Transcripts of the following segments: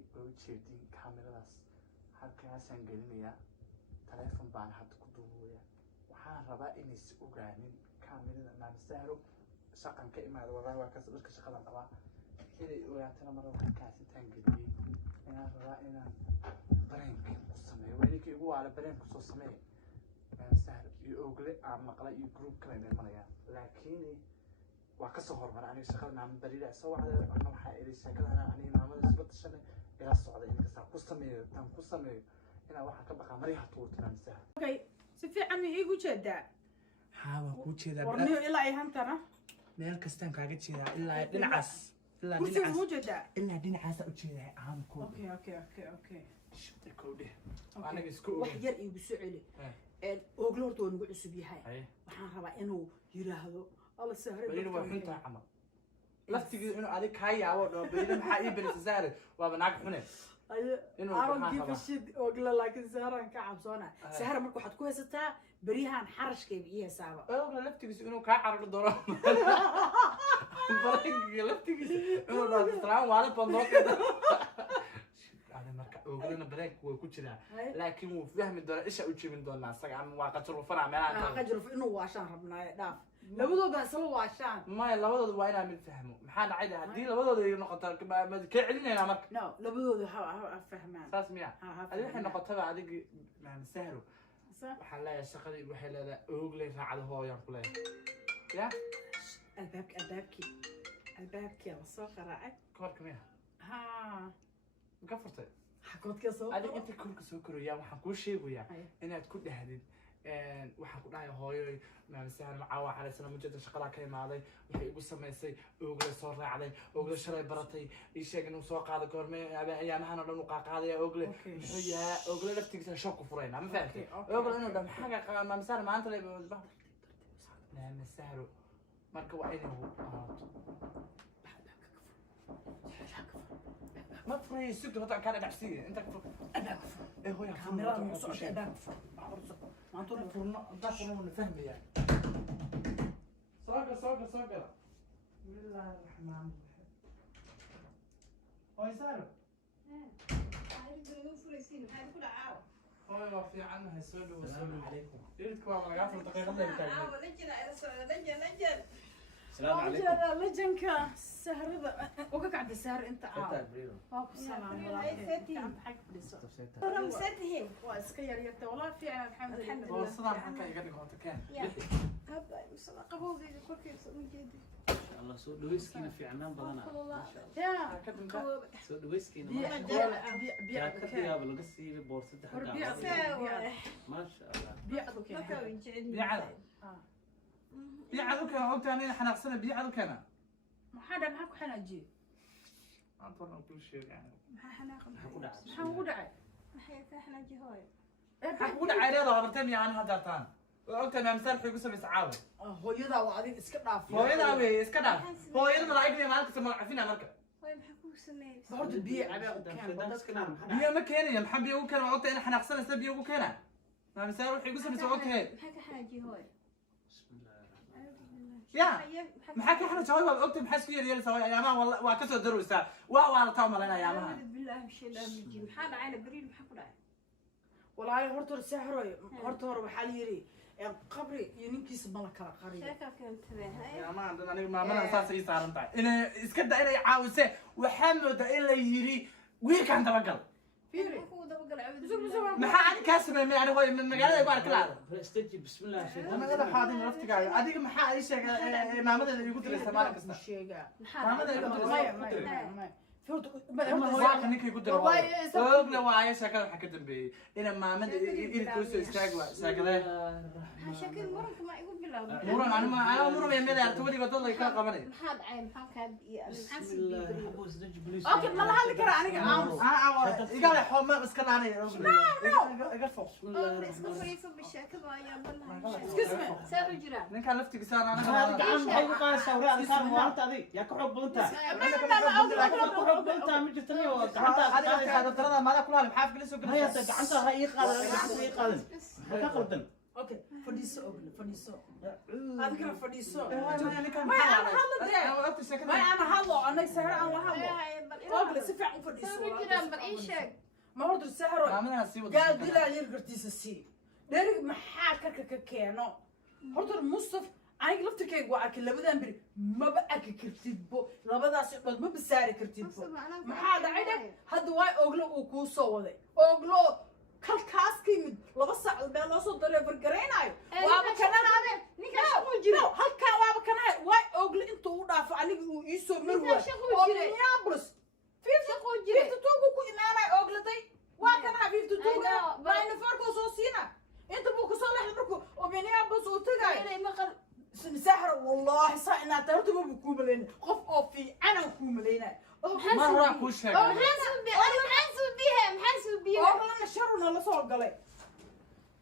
say ujeedin kameradaas halkaasaan gelinayaa telefoon baan hadda ku duubayaa waxaan rabaa inaysi ogaanin kamerada maamsahro shaqan ka imaado wallahi waa kaas dadka shaqadan qabaa inay ogaatana mar halkaas intaan geliyay inaan rabaa inaan dareenka ku sameeyo weelkii ugu waala dareenka soo sameeyo maamsahro iyo ogle aan maqlay iyo group kale imanaya laakiin waa ka soo hormar aniga shaqada maamul bariida soo wacday ana waxa ay shaqadana aniga maamulada isbad shan ila socday in kasta ku sameeyo tan ku sameeyo ina waxa ka baqa mariha tuurtaan sax okay si fiican iigu jeedaa haa waa ku jeedaa warniyo ilaa ay hantana meel kastaan kaaga jeedaa ilaa dhinacaas ilaa dhinacaas u jeedaa aamku okay shubta koodhe aniga isku wax yar iigu soo celi ooglo horta waa nagu cusub yahay waxaan rabaa inuu yiraahdo alla sahre bariina waa xuntaa camal laftigiisa inuu adig kaa yaabo dhoo bariina maxaa ii bari sahre waaba naag xune inuu aaron gifashid oogla laakiin sahran ka cabsoona sahra marka waxaad ku haysataa bariyahan xarashkeeda iyo hisaaba oogla laftigiisa inuu kaa cararo doono bariga laftigiisa inuu dhaho salaam waalid bandooqeeda أنا مركب وقولنا بريك وكتير لكن هو فهم الدولار إيش أوجي من دولار ساق عم واقتر وفرع معنا قجر في إنه واشان ربنا داف لبضو بسوا واشان ما لبضو وين عم يفهموا محل عادة هدي لبضو ده نقطة ما كعلنا أنا مركب لا لبضو ده فهمان ساس مياه هذي إحنا نقطة بعد يجي يعني سهروا حلا الشغل وحلا لا وقولي فعل هو ينقله يا البابك يا وصاق راعي كورك مياه ها قفرت حكوت كسو هذا أنت كل كسوكر ويا وحكون شيء ويا إنها تكون هذين وحكون هاي هاي ما مثلا معاه على سنة مجد شغلة كيما علي ويقول سميسي ويقول صار علي ويقول شراي برتي يشيء إنه سواق هذا كورمي أيام هنا لو نقاق هذا يقول هي يقول لك تيجي شوك فرينا ما فهمت يقول إنه ده حاجة ما مثلا ما أنت اللي بذبح لا مسهرو مركب عينه هو ما تفري السكت هو كان نفسي انت انا ايه هو كاميرا مصور اباك ما انتو فرنا ضافوا نفهم يعني صاقه بسم الله الرحمن الرحيم هاي ساره هاي بدو فريسين هاي كل عاو هاي في عنها السود والسلام عليكم يريدكم ما قافل دقيقه لجن السلام عليكم لجنك سهر وقك عند السهر انت عاو واكو سلام والله حق فليسو انا مسدهم واسكير يرت والله في الحمد لله والصدام حكا يقدر هو كان هبا مسلا قبوغي كلكي من جدي الله سو دويسكينا في عنان بدنا ما شاء الله يا كدم سو دويسكينا بيع كديا بلغ سي بورصه ما شاء الله بيع بيعدو كان قلت أنا حنقصنا بيعدو كان ما حدا معك حنجي أنطرنا كل شيء يعني حنقول دعي حياك احنا جهوي حنقول عريضة غبرتين يعني هدرتان قلت أنا مثال حيقول سمي سعاوي هو يدا وعدين اسكت داف هو يدا وي اسكت داف هو يدا رايقني مالك سمع عفينا مركب وين محكو سمي برضه بيع كان بيع ما كان يا محمد بيقول كان قلت أنا حنقصنا سبي يقول كان ما مثال حيقول سمي سعوت هاي محك احنا جهوي بسم الله يا محاكي احنا سوي قلت محس فيه ريال سوي يا ما والله وكسر دروسه وعلى طعم لنا يا ما بالله مش لا مجي محل عين بريل محكو داي والله هرتور سحر هرتور وحال يري قبري ينكيس ملك قريب شاكا كنت بها يا ما عندنا انا ما اساس اي صار انت انا اسكت انا عاوسه وحمد الا يري وين كان تبقل فيري maxaa aan ka sameeyay aniga way magaalada ay baar kala استجي بسم الله شيخ انا هذا حاضر naftigaaga adiga maxaa ay sheegay maamadeeda igu diraysa maalin kasta sheega maamadeeda igu diraysa ما waa ninkay ku diray oogna waa ay sheekada waxa ka dambeeyay ina maamada iridku soo istaag waa sheekada شكل مرك ما يقول بالله muran ana muran ay meelay artay wadiga dad ay ka qabanay محل عين محل بسم الله حبوس دج بليس اوكي ما لها لك انا عامس iga leh xoma iska laanay iga fog بسم الله اسمه فريسو بالشكل ويا بالله اسمع سافر جيران ninka laftigiisa ana هذا عم هاي قال سوري هذا صار وانت هذه يا كحب انت كحب انت ما جتني وقعدت هذا ترى ما لا كلها محافظ لسه هي قعنتها هي قال قعنتها هي قال ما تقلدن اوكي فديسو اوغل فديسو اذكر فديسو ما انا هالو انا سهر انا هالو اوغل سفع فديسو ما هو السهر قال دلا يرقرتيس السي دير maxaa ka keeno horta Mustaf aniga laftirkayga waa arkay labadan biri maba arki kartid bo labadaas cod ma bisaari kartid bo maxaa dhacay hadda way oglo uu ku soo waday oglo kalkaas kimid laba saac baa loo soo deliver gareynayo waaba kananaade ninka shaqo jiro halka waaba kanay way oglo intuu u dhaafo aniga uu ii soo marwaa oo Minneapolis shaqo jiro tuugu ku imaanay ogladay waa kana xabiibtu tuuga bayna farko soo siina انت بوك صالح مركو وبنيابس وتقاي سحر والله صاينا ترى ما بكون ملينا قف في انا بكون ملينا مرة كوش هيك محاسب بيها والله شرنا لا سو غلي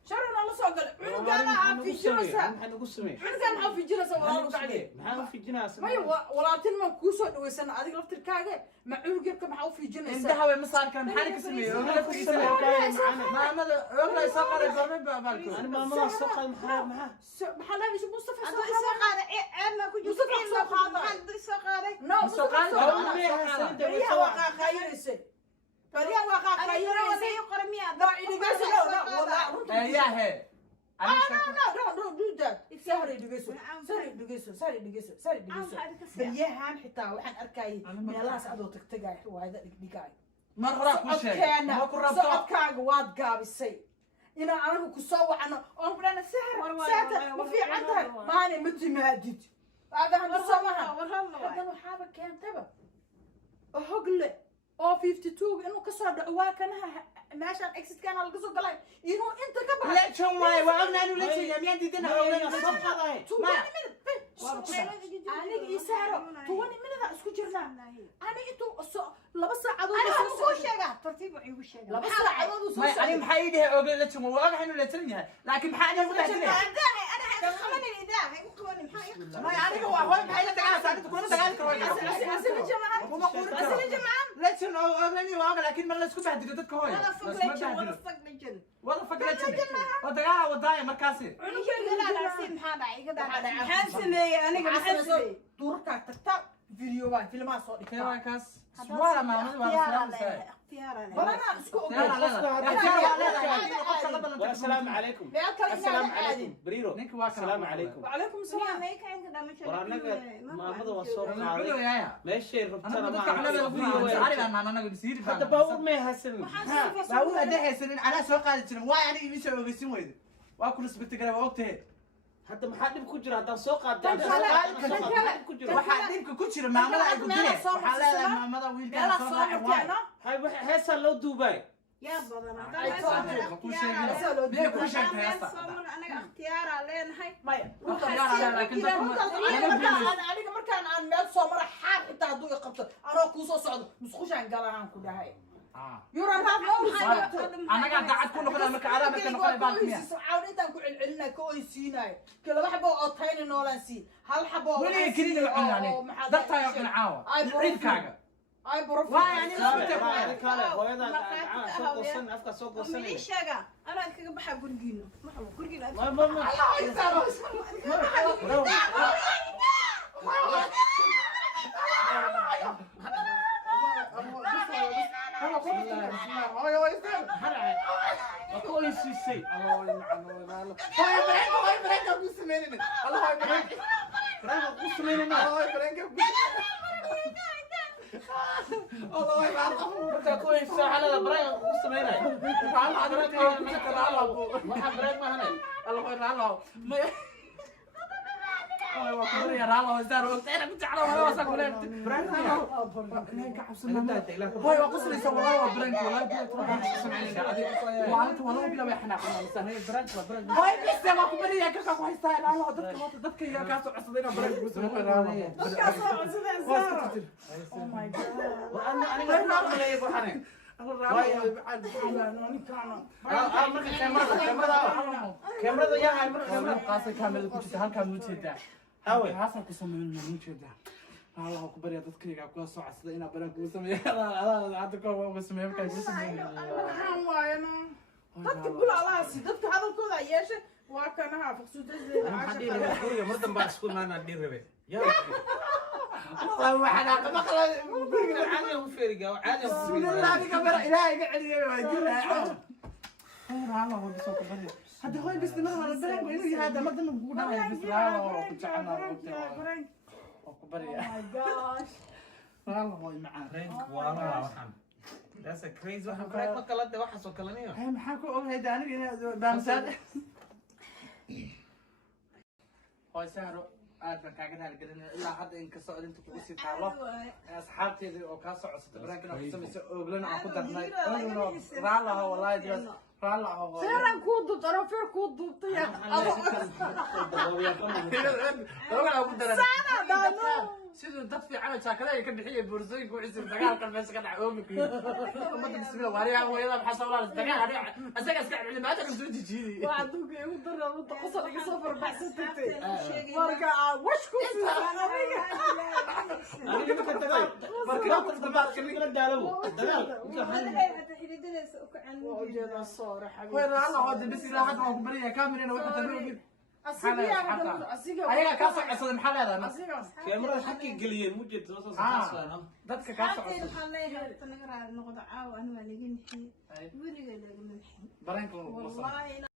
شرنا لا سو غلي انا في جلسه maxaan ugu samee انا في جلسه والله قاعد maxaan u fijinaa ما ولاتن ما كوسو دويسن اديق لفتركاga ma cunugka maxaa u fiijinaysaa indaha way masaarkan maxaa ka sameeyay ogla ku sameeyay maamada ogla soo qaray barbe baalku ani maamada soo qaad maxaa la bisho Mustafa soo qaada ceelna ku jirto soo qaada no soo qaada bariya waqa qayraysa bariya waqa qayraysa qormiya daa idigaas wala runta ya he no do that sahri dhigiso bariyahan xitaa waxaan arkay meelahaas adoo tagtagay riwaayada dhigdhigay mar hore ku sheegay ma ku rabto socodkaaga waad gaabisay ina anagu ku soo wacno oo fadhana sahar ma fiican tahay maana ma timaadid aadahan soo maha hadan waxaaba keentaba hogle oo 52 inuu ka soo dhaco waa kanaha meeshaan exit kana laga soo galay inuu inta ka baxay leecho waay waa ogna inuu leecho yamiyaan diidana ogna soo qaday aniga isaaro 20 minutes isku jirnaa aniga intuu laba saacadood أنا أقول شيء ترتيب عيوب شيء laba saacadood ما أنا محايده أقول لك شو واضح إنه لترنيها لكن محايده أقول لك أنا حيقومني الإذاعة حيقومني ما يعني هو محايده تعال ساعتك تكون تعال كروي أسئلة جماعة أسئلة جماعة لا شو أغني واقع لكن ما لسه بعد قدرت كوي أنا فقرت ولا فقرت جد والله فقرت وتقال وضايع مركزي لا لا سيم هذا يقدر حنسلي أنا حنسلي دورك تكتب فيديو واحد فيلم ما صار كيف رايكاس ولا ما ولا أنا أسكت السلام عليكم السلام عليكم بريرو السلام عليكم وعليكم السلام ورانك maamada waa soo qaaday يا meeshay rabtana ما hadda baawur may hasan baawur adexaysan ana soo qaadi jirin waa ani ibi soo ogeysin weydo waa ku nisbata gara waqtiga hadda maxaa dhib ku jira hadda soo qaatay waxaa dhibka ku jira maamada ay gudbinay waxaa leedahay maamada wiilka soo raacay hay heesa loo duubay يا بابا أنا أنا اختيار علينا هاي aniga markaan aan meel soo mara xaar xitaa hadduu i qabto anoo kuu soo socdo musqushaan galaan ku dhahay yuran anaga dacad ku noqdaa marka adaa marka noqday baalkiya caawin intaan ku celcelinay ka oysiinay ka laba xabo oo tayni noolaan sii hal xabo weli kaliya la cunay dadta ay qanacaawa ciidkaaga ay borof waa yani kale hooyada soo goosan afka soo goosan إيش شجع أنا كذا بحب برجينه برجينه الله يبارك marka ku insa xalada baraan ku sameeyay waxa baraan ma hanay الله يرحمه ما والله وكبر يا رالو وزار وقتنا كنت على ولا وسق ولا برانك هيك حبسنا هاي وقصلي سو والله برانك والله برانك سمعينا وانت والله بلا احنا قلنا هي برانك هاي بس ما كبر يا كاكا كويس تاع الله ددك يا كاسو عصدينا برانك بس او ماي جاد وانا ما ملي ابو حنين كاميرا يا هاي كاميرا قاسي كاميرا كنت هالكا موجوده هاوي حسن كسمينا موجوده الله أكبر يا دكتور كل صوت عسلنا برانك وسمي هذا عندك هو سمي كان يسمي dadka bul alaasi dadka hadalkooda yeesha وكانها فقسوت guriga mar dambe isku imaanaa dhiir rabe والله waxaan maqlay guriga caadi u feeriga caadi bismillah adiga bar ilaahay ga celiyo waa jiraa الله هو بسوق بدري هذا هو بس ما هذا درك وين هذا ما دام بقول انا بس لا كنت انا وكبري Oh my gosh. والله هو معاه reenk waala waxaan that's a crazy waxaan break ma kala de waxa soo kalaniyo هاي maxaa ku ogahay aniga baamsad هاي سهرو aad baan kaaga halgelinaa ilaa hadda in ka soo inta kugu sii taalo asxaabteedii oo kaa soo codsatay baraakina ku samaysa ooglana aan ku darnay raalaha wallahi diras raalaha فعلا كودت انا فعلا كودت يا ooglana ku daran sidoo dad fiican jaakada ay ka bixiyay boorsooyinka wixii sir dagaalka meesha ka dhacay oomi ku umada bismillah waariyaha hooyada maxaa soo walaal dagaal asaga iska cilmi maanta ka soo jijiidi وعدوك يا ودر انت قصر لي سفر بحسن تكتي مرقع وش كنت انا aniga ma ka tagay marka dabal kaliya daalo dagaal وجد الصور حبيبي وين الله هذا بس لا هذا ما بريء كاميرا وحتى تروح اسيغا ayaga ka soo codsaday maxaa leedahay اسيغا kamerada xaqi galiyeen mujid soo soo saarsan dadka ka soo codsaday noqdo caawa aniga laga nixiyay weliga laga madaxin bareenka wallahi